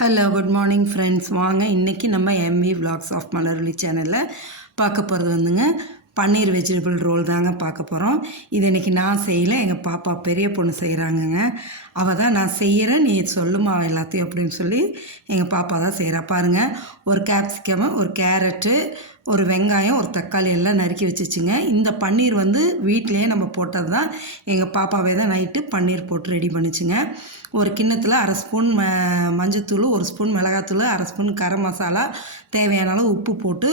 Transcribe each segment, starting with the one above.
Hello good morning friends. வாங்க இன்றைக்கி நம்ம எம்வி விலாக்ஸ் ஆஃப் மலர்விழி சேனலில் பார்க்க போகிறது வந்துங்க பன்னீர் வெஜிடபிள் ரோல் தாங்க பார்க்க போகிறோம். இது இன்றைக்கி நான் செய்யலை, எங்கள் பாப்பா பெரிய பொண்ணு செய்கிறாங்கங்க. அவள் தான் நான் செய்கிறேன் நீ சொல்லுமா எல்லாத்தையும் அப்படின்னு சொல்லி எங்கள் பாப்பா தான் செய்கிறா. பாருங்கள், ஒரு கேப்சிகம், ஒரு கேரட்டு, ஒரு வெங்காயம், ஒரு தக்காளி எல்லாம் நறுக்கி வச்சுச்சுங்க. இந்த பன்னீர் வந்து வீட்டிலையே நம்ம போட்டது தான். எங்கள் பாப்பாவே தான் நைட்டு பன்னீர் போட்டு ரெடி பண்ணிச்சுங்க. ஒரு கிண்ணத்தில் அரை ஸ்பூன் மஞ்சத்தூள், ஒரு ஸ்பூன் மிளகாத்தூள், அரை ஸ்பூன் கரம் மசாலா, தேவையான அளவு உப்பு போட்டு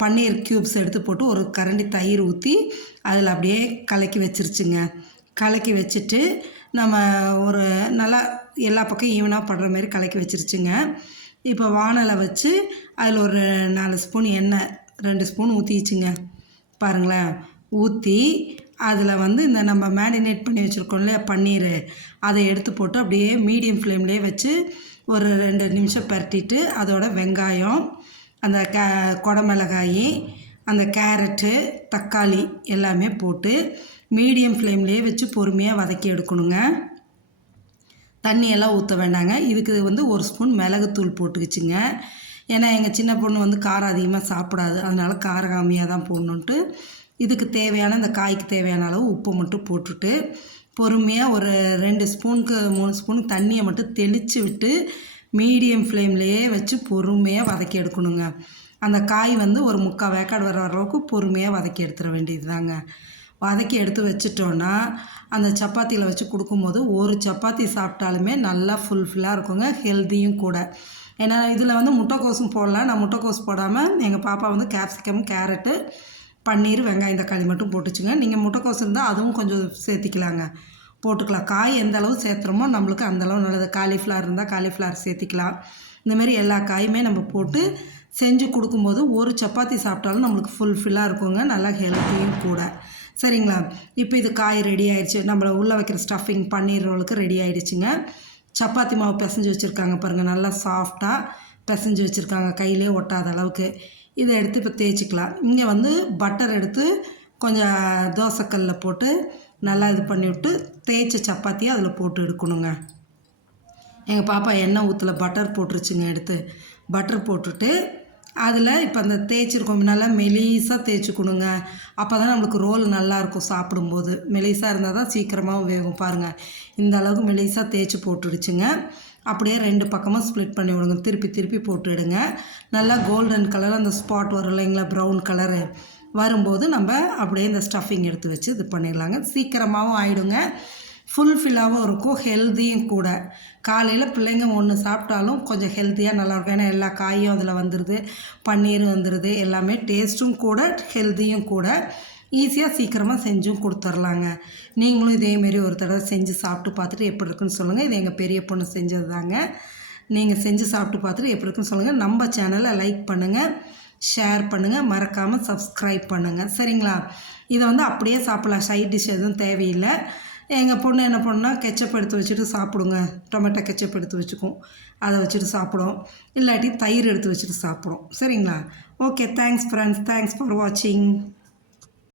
பன்னீர் க்யூப்ஸ் எடுத்து போட்டு ஒரு கரண்டி தயிர் ஊற்றி அதில் அப்படியே கலக்கி வச்சிருச்சுங்க. கலக்கி வச்சுட்டு நம்ம ஒரு நல்லா எல்லா பக்கம் ஈவனாக படுற மாதிரி கலக்கி வச்சிருச்சுங்க. இப்போ வானலை வச்சு அதில் ஒரு 4 ஸ்பூன் எண்ணெய் 2 ஸ்பூன் ஊற்றிச்சுங்க. பாருங்களேன், ஊற்றி அதில் வந்து இந்த நம்ம மேரினேட் பண்ணி வச்சுருக்கோம் இல்லையா பன்னீர், அதை எடுத்து போட்டு அப்படியே மீடியம் ஃப்ளேம்லேயே வச்சு ஒரு 2 நிமிஷம் பரட்டிட்டு அதோட வெங்காயம், அந்த குடமிளகாய், அந்த கேரட்டு, தக்காளி எல்லாமே போட்டு மீடியம் ஃப்ளேம்லேயே வச்சு பொறுமையாக வதக்கி எடுக்கணுங்க. தண்ணியெல்லாம் ஊற்ற வேண்டாங்க. இதுக்கு வந்து ஒரு ஸ்பூன் மிளகுத்தூள் போட்டுக்கிச்சுங்க. ஏன்னா எங்கள் சின்ன பொண்ணு வந்து காரம் அதிகமாக சாப்பிடாது, அதனால் காரம் கம்மியாக தான் போடணுன்ட்டு இதுக்கு தேவையான இந்த காய்க்கு தேவையான அளவு உப்பு மட்டும் போட்டுட்டு பொறுமையாக ஒரு 2 ஸ்பூனுக்கு 3 ஸ்பூன் தண்ணியை மட்டும் தெளித்து விட்டு மீடியம் ஃப்ளேம்லேயே வச்சு பொறுமையாக வதக்கி எடுக்கணுங்க. அந்த காய் வந்து ஒரு 3/4 வேக்காடு வர அளவுக்கு பொறுமையாக வதக்கி எடுத்துட வேண்டியது தாங்க. வதக்கி எடுத்து வச்சிட்டோன்னா அந்த சப்பாத்தியில் வச்சு கொடுக்கும்போது ஒரு சப்பாத்தி சாப்பிட்டாலுமே நல்லா ஃபுல்ஃபில்லாக இருக்குங்க, ஹெல்த்தியும் கூட. ஏன்னா இதில் வந்து முட்டைக்கோஸும் போடலாம். நான் முட்டைக்கோஸ் போடாமல் எங்கள் பாப்பா வந்து கேப்சிகம், கேரட்டு, பன்னீர், வெங்காயம், தக்காளி மட்டும் போட்டுச்சுங்க. நீங்கள் முட்டைக்கோஸ் இருந்தால் அதுவும் கொஞ்சம் சேர்த்திக்கலாங்க, போட்டுக்கலாம். காய் எந்த அளவு சேர்த்துறோமோ நம்மளுக்கு அந்தளவு நல்லது. காலிஃப்ளவர் இருந்தால் காலிஃப்ளவர் சேர்த்திக்கலாம். இந்தமாரி எல்லா காயுமே நம்ம போட்டு செஞ்சு கொடுக்கும்போது ஒரு சப்பாத்தி சாப்பிட்டாலும் நம்மளுக்கு ஃபுல்ஃபில்லாக இருக்குங்க, நல்லா ஹெல்த்தியும் கூட. சரிங்களா? இப்போ இது காய் ரெடி ஆகிடுச்சு. நம்மளை உள்ளே வைக்கிற ஸ்டஃபிங் பன்னீர் ரோலுக்கு ரெடி ஆகிடுச்சுங்க. சப்பாத்தி மாவு பிசைஞ்சு வச்சுருக்காங்க பாருங்கள், நல்லா சாஃப்டாக பிசைஞ்சு வச்சுருக்காங்க, கையிலே ஒட்டாத அளவுக்கு. இதை எடுத்து இப்போ தேய்ச்சிக்கலாம். இங்கே வந்து பட்டர் எடுத்து கொஞ்சம் தோசைக்கல்லில் போட்டு நல்லா இது பண்ணிவிட்டு தேய்ச்ச சப்பாத்தியை அதில் போட்டு எடுக்கணுங்க. எங்கள் பாப்பா எண்ணெய் ஊற்றல, பட்டர் போட்டுருச்சுங்க. எடுத்து பட்டர் போட்டுட்டு அதில் இப்போ அந்த தேய்ச்சிருக்கோம் நல்லா மெலிசாக தேய்ச்சிக்கணுங்க. அப்போ தான் நம்மளுக்கு ரோல் நல்லாயிருக்கும் சாப்பிடும்போது. மெலிசாக இருந்தால் தான் சீக்கிரமாக வேகும். பாருங்கள், இந்த அளவுக்கு மெலிசாக தேய்ச்சி போட்டுடுச்சுங்க. அப்படியே 2 பக்கமும் ஸ்ப்ளிட் பண்ணி விடுங்க, திருப்பி திருப்பி போட்டுவிடுங்க. நல்லா கோல்டன் கலர் அந்த ஸ்பாட் வரும் இல்லைங்களா, ப்ரௌன் கலரு வரும்போது நம்ம அப்படியே இந்த ஸ்டஃபிங் எடுத்து வச்சு இது பண்ணிடலாங்க. சீக்கிரமாகவும் ஆகிடுங்க, ஃபுல்ஃபில்லாகவும் இருக்கும், ஹெல்த்தியும் கூட. காலையில் பிள்ளைங்க ஒன்று சாப்பிட்டாலும் கொஞ்சம் ஹெல்த்தியாக நல்லாயிருக்கும். ஏன்னா எல்லா காயும் அதில் வந்துடுது, பன்னீரும் வந்துடுது, எல்லாமே டேஸ்ட்டும் கூட ஹெல்த்தியும் கூட. ஈஸியாக சீக்கிரமாக செஞ்சும் கொடுத்துர்லாங்க. நீங்களும் இதேமாரி ஒரு தடவை செஞ்சு சாப்பிட்டு பார்த்துட்டு எப்படி இருக்குன்னு சொல்லுங்கள். இது எங்கள் பெரிய பொண்ணு செஞ்சது தாங்க. நீங்கள் செஞ்சு சாப்பிட்டு பார்த்துட்டு எப்படி இருக்குன்னு சொல்லுங்கள். நம்ம சேனலை லைக் பண்ணுங்கள், ஷேர் பண்ணுங்கள், மறக்காமல் சப்ஸ்கிரைப் பண்ணுங்கள். சரிங்களா? இதை வந்து அப்படியே சாப்பிட்லாம், சைட் டிஷ் எதுவும் தேவையில்லை. எங்கள் பொண்ணு என்ன பண்ணால் கெச்சப் எடுத்து வச்சுட்டு சாப்பிடுங்க, டொமேட்டோ கெச்சப் எடுத்து வச்சுக்கும், அதை வச்சுட்டு சாப்பிடும். இல்லாட்டி தயிர் எடுத்து வச்சுட்டு சாப்பிடும். சரிங்களா? Okay, thanks friends, thanks for வாட்சிங்.